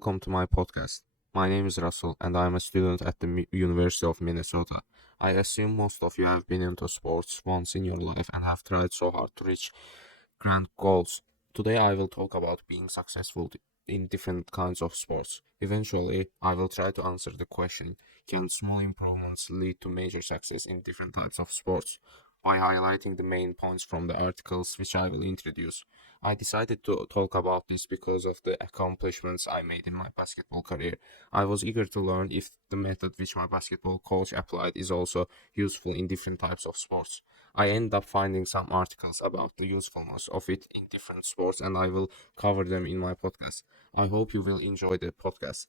welcome to my podcast. My name is Russell, and I am a student at the University of Minnesota. I assume most of you have been into sports once in your life and have tried so hard to reach grand goals. Today, I will talk about being successful in different kinds of sports. Eventually, I will try to answer the question: can small improvements lead to major success in different types of sports? By highlighting the main points from the articles which I will introduce. I decided to talk about this because of the accomplishments I made in my basketball career. I was eager to learn if the method which my basketball coach applied is also useful in different types of sports. I ended up finding some articles about the usefulness of it in different sports, and I will cover them in my podcast. I hope you will enjoy the podcast.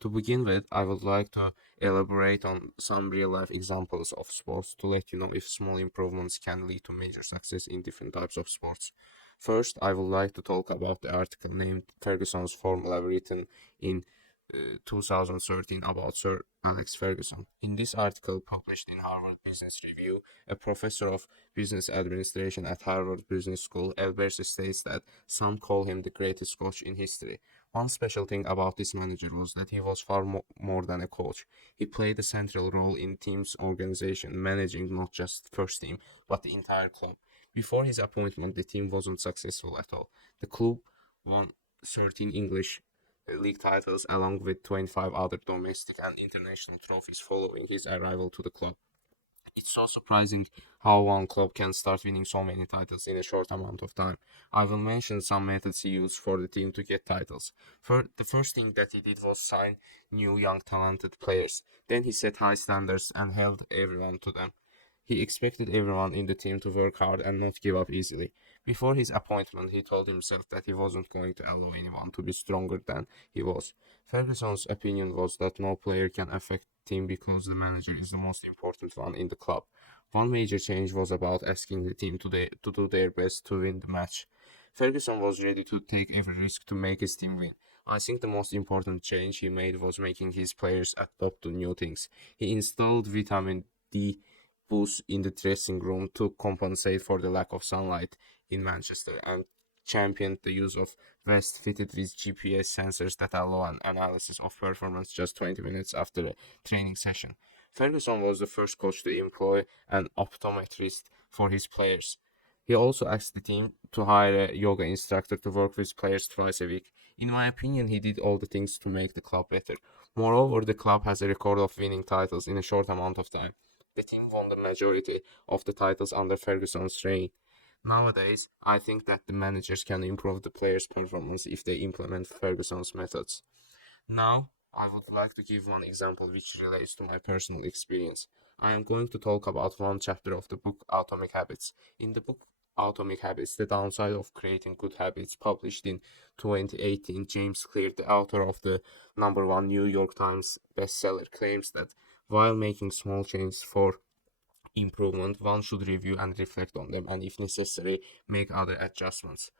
To begin with, I would like to elaborate on some real life examples of sports to let you know if small improvements can lead to major success in different types of sports. First, I would like to talk about the article named Ferguson's Formula written in 2013 about Sir Alex Ferguson. In this article published in Harvard Business Review, a professor of business administration at Harvard Business School, Elberse, states that some call him the greatest coach in history. One special thing about this manager was that he was far more than a coach. He played a central role in team's organization, managing not just first team, but the entire club. Before his appointment, the team wasn't successful at all. The club won 13 English league titles along with 25 other domestic and international trophies following his arrival to the club. It's so surprising how one club can start winning so many titles in a short amount of time. I will mention some methods he used for the team to get titles. The first thing that he did was sign new young talented players. Then he set high standards and held everyone to them. He expected everyone in the team to work hard and not give up easily. Before his appointment, he told himself that he wasn't going to allow anyone to be stronger than he was. Ferguson's opinion was that no player can affect the team because the manager is the most important one in the club. One major change was about asking the team to do their best to win the match. Ferguson was ready to take every risk to make his team win. I think the most important change he made was making his players adapt to new things. He installed vitamin D booths in the dressing room to compensate for the lack of sunlight in Manchester and championed the use of vests fitted with GPS sensors that allow an analysis of performance just 20 minutes after a training session. Ferguson was the first coach to employ an optometrist for his players. He also asked the team to hire a yoga instructor to work with players twice a week. In my opinion, he did all the things to make the club better. Moreover, the club has a record of winning titles in a short amount of time. The team won the majority of the titles under Ferguson's reign. Nowadays, I think that the managers can improve the players' performance if they implement Ferguson's methods. Now, I would like to give one example which relates to my personal experience. I am going to talk about one chapter of the book Atomic Habits. In the book Atomic Habits, The Downside of Creating Good Habits, published in 2018, James Clear, the author of the number one New York Times bestseller, claims that while making small changes for improvement, one should review and reflect on them and, if necessary, make other adjustments.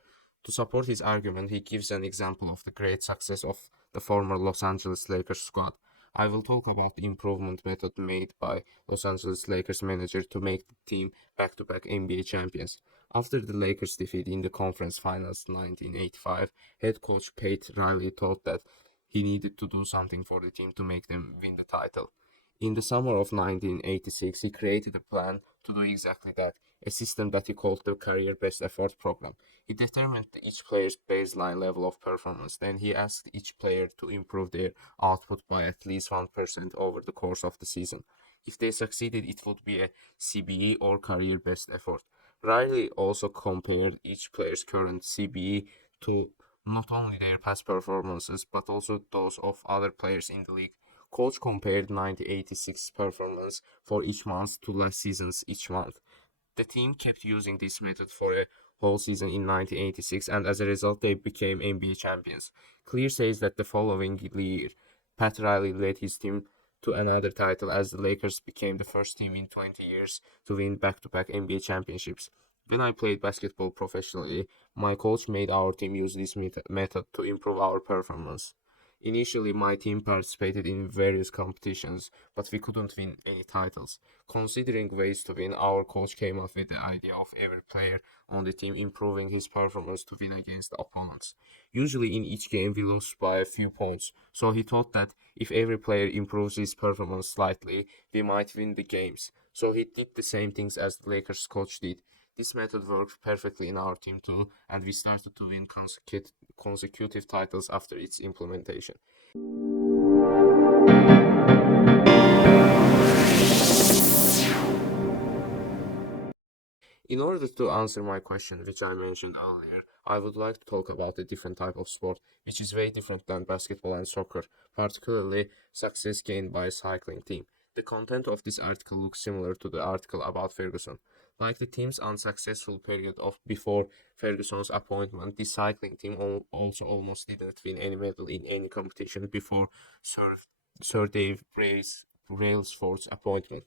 To support his argument, he gives an example of the great success of the former Los Angeles Lakers squad. I will talk about the improvement method made by Los Angeles Lakers manager to make the team back-to-back NBA champions. After the Lakers defeat in the conference finals 1985, head coach Pat Riley thought that he needed to do something for the team to make them win the title. In the summer of 1986, he created a plan to do exactly that, a system that he called the Career Best Effort Program. He determined each player's baseline level of performance. Then he asked each player to improve their output by at least 1% over the course of the season. If they succeeded, it would be a CBE or Career Best Effort. Riley also compared each player's current CBE to not only their past performances but also those of other players in the league. Coach compared 1986 performance for each month to last season's each month. The team kept using this method for a whole season in 1986, and as a result, they became NBA champions. Clear says that the following year, Pat Riley led his team to another title as the Lakers became the first team in 20 years to win back-to-back NBA championships. When I played basketball professionally, my coach made our team use this method to improve our performance. Initially, my team participated in various competitions, but we couldn't win any titles. Considering ways to win, our coach came up with the idea of every player on the team improving his performance to win against the opponents. Usually, in each game, we lost by a few points, so he thought that if every player improves his performance slightly, we might win the games. So he did the same things as the Lakers coach did. This method worked perfectly in our team too, and we started to win consecutive titles after its implementation. In order to answer my question, which I mentioned earlier, I would like to talk about a different type of sport, which is very different than basketball and soccer, particularly success gained by a cycling team. The content of this article looks similar to the article about Ferguson. Like the team's unsuccessful period of before Ferguson's appointment, the cycling team also almost didn't win any medal in any competition before Sir, Sir Dave Brailsford's appointment.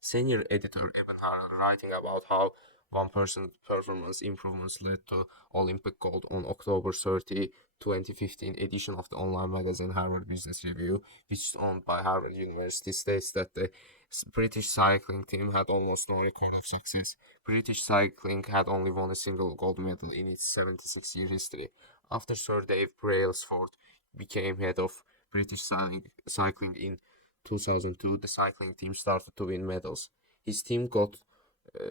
Senior editor Eben Harel writing about how 1% performance improvements led to Olympic gold on October 30, 2015 edition of the online magazine Harvard Business Review, which is owned by Harvard University, states that the British cycling team had almost no record of success. British cycling had only won a single gold medal in its 76-year history. After Sir Dave Brailsford became head of British cycling in 2002, the cycling team started to win medals. His team got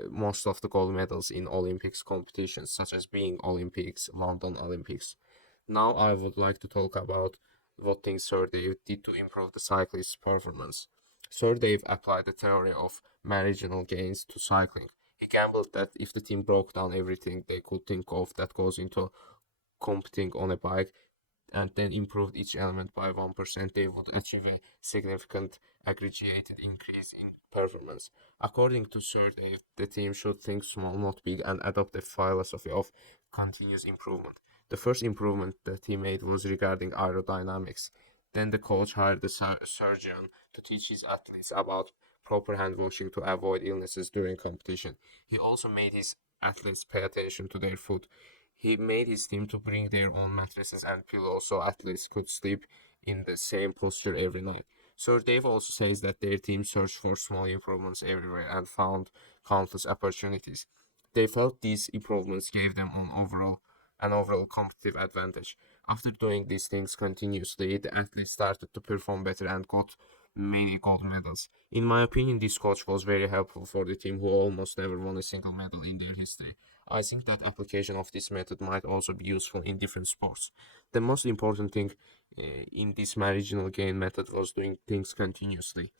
most of the gold medals in Olympics competitions, such as being Olympics, London Olympics. Now I would like to talk about what things Sir Dave did to improve the cyclist's performance. Sir Dave applied the theory of marginal gains to cycling. He gambled that if the team broke down everything they could think of that goes into competing on a bike, and then improved each element by 1%, they would achieve a significant aggregated increase in performance. According to Sir Dave, the team should think small, not big, and adopt a philosophy of continuous improvement. The first improvement the team made was regarding aerodynamics. Then the coach hired a surgeon to teach his athletes about proper hand washing to avoid illnesses during competition. He also made his athletes pay attention to their food. He made his team to bring their own mattresses and pillows so athletes could sleep in the same posture every night. Sir Dave also says that their team searched for small improvements everywhere and found countless opportunities. They felt these improvements gave them an overall competitive advantage. After doing these things continuously, the athletes started to perform better and got many gold medals. In my opinion, this coach was very helpful for the team who almost never won a single medal in their history. I think that application of this method might also be useful in different sports. The most important thing in this marginal gain method was doing things continuously.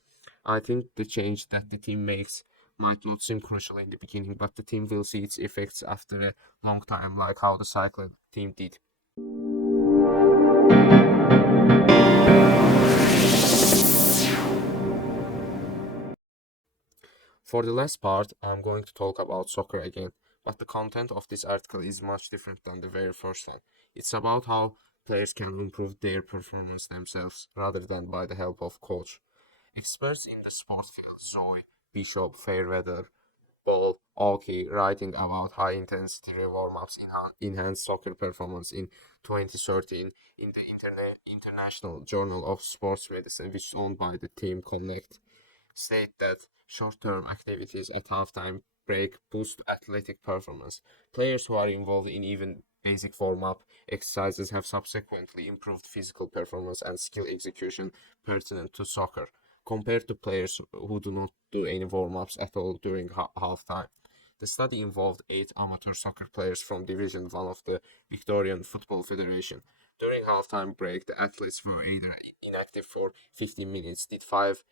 I think the change that the team makes might not seem crucial in the beginning, but the team will see its effects after a long time, like how the cycling team did. For the last part, I'm going to talk about soccer again, but the content of this article is much different than the very first one. It's about how players can improve their performance themselves rather than by the help of coach. Experts in the sport field, Zoe, Bishop, Fairweather, Ball, Aoki, writing about high-intensity warm-ups enhanced soccer performance in 2013 in the International Journal of Sports Medicine, which is owned by the Team Connect, state that short-term activities at halftime break boost athletic performance. Players who are involved in even basic warm-up exercises have subsequently improved physical performance and skill execution pertinent to soccer, compared to players who do not do any warm-ups at all during halftime. The study involved 8 amateur soccer players from Division 1 of the Victorian Football Federation. During halftime break, the athletes were either inactive for 15 minutes, did 5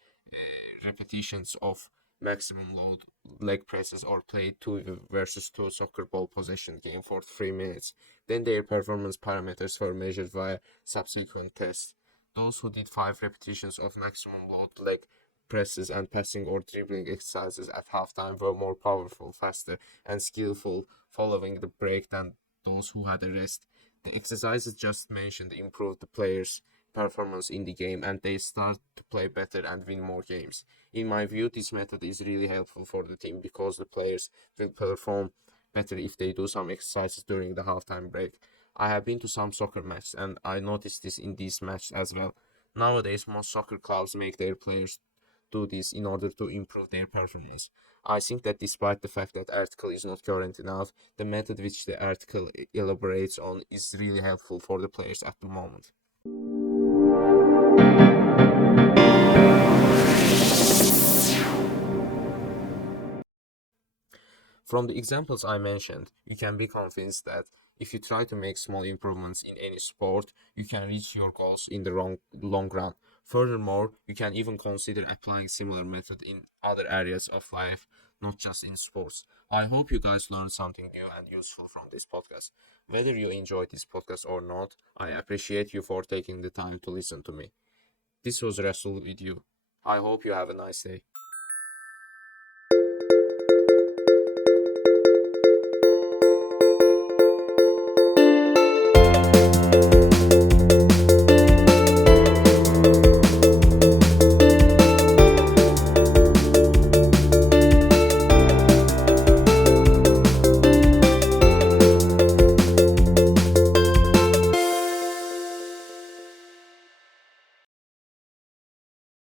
repetitions of maximum load leg presses, or played 2 versus 2 soccer ball possession game for 3 minutes. Then their performance parameters were measured via subsequent tests. Those who did 5 repetitions of maximum load leg presses and passing or dribbling exercises at halftime were more powerful, faster, and skillful following the break than those who had a rest. The exercises just mentioned improved the players' performance in the game, and they start to play better and win more games. In my view, this method is really helpful for the team because the players will perform better if they do some exercises during the halftime break. I have been to some soccer matches and I noticed this in these matches as well. Nowadays, most soccer clubs make their players do this in order to improve their performance. I think that despite the fact that article is not current enough, the method which the article elaborates on is really helpful for the players at the moment. From the examples I mentioned, you can be convinced that if you try to make small improvements in any sport, you can reach your goals in the long run. Furthermore, you can even consider applying similar method in other areas of life, not just in sports. I hope you guys learned something new and useful from this podcast. Whether you enjoyed this podcast or not, I appreciate you for taking the time to listen to me. This was Rasul with you. I hope you have a nice day.